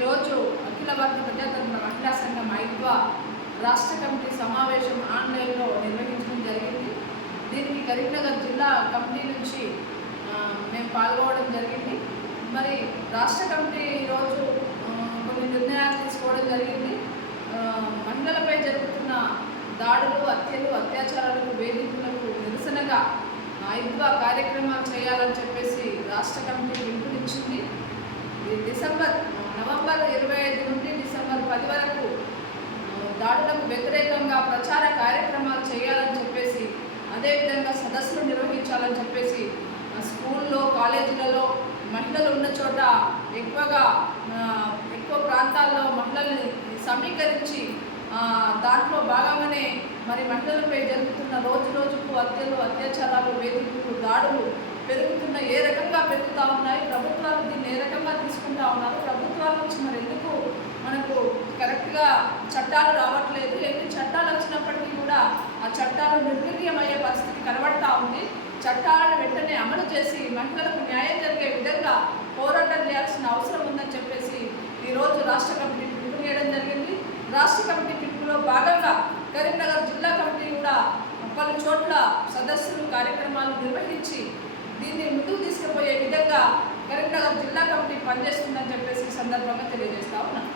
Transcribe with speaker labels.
Speaker 1: ఈరోజు అఖిల భారత ప్రజాతంత్ర మహిళా సంఘం ఐద్వా రాష్ట్ర కమిటీ సమావేశం ఆన్లైన్లో నిర్వహించడం జరిగింది. దీనికి కరీంనగర్ జిల్లా కమిటీ నుంచి మేము పాల్గొనడం జరిగింది. మరి రాష్ట్ర కమిటీ ఈరోజు కొన్ని నిర్ణయాలు తీసుకోవడం జరిగింది. మహిళలపై జరుగుతున్న దాడులు హత్యలు అత్యాచారాలకు వేధింపులకు నిరసనగా ఐద్వా కార్యక్రమాలు చేయాలని చెప్పేసి రాష్ట్ర కమిటీ పిలుపునిచ్చింది. డిసెంబర్ ఇరవై ఐదు నుండి డిసెంబర్ పది వరకు దాడులకు వ్యతిరేకంగా ప్రచార కార్యక్రమాలు చేయాలని చెప్పేసి అదేవిధంగా సదస్సులు నిర్వహించాలని చెప్పేసి స్కూల్లో కాలేజీలలో మహిళలు ఉన్న చోట ఎక్కువగా ఎక్కువ ప్రాంతాల్లో మహిళల్ని సమీకరించి దాంట్లో భాగంగానే మరి మహిళలపై జరుగుతున్న రోజు రోజుకు హత్యలు అత్యాచారాలు వేధింపులు దాడులు పెరుగుతున్న ఏ రకంగా పెరుగుతూ ఉన్నాయి ప్రభుత్వాలు దీన్ని ఏ రకంగా తీసుకుంటా ఉన్నారు కావచ్చు. మరి ఎందుకు మనకు కరెక్ట్గా చట్టాలు రావట్లేదు? ఎన్ని చట్టాలు వచ్చినప్పటికీ కూడా ఆ చట్టాలు నిర్వీర్యమయ్యే పరిస్థితి కనబడతా ఉంది. చట్టాలను వెంటనే అమలు చేసి మహిళలకు న్యాయం జరిగే విధంగా పోరాటం చేయాల్సిన అవసరం ఉందని చెప్పేసి ఈరోజు రాష్ట్ర కమిటీ పిలుపు చేయడం జరిగింది. రాష్ట్ర కమిటీ పిలుపులో భాగంగా కరీంనగర్ జిల్లా కమిటీ కూడా పలు చోట్ల సదస్సులు కార్యక్రమాలు నిర్వహించి దీన్ని ముందుకు తీసుకుపోయే జిల్లా కమిటీ పనిచేస్తుందని చెప్పేసి సందర్భంగా తెలియజేస్తా ఉన్నాను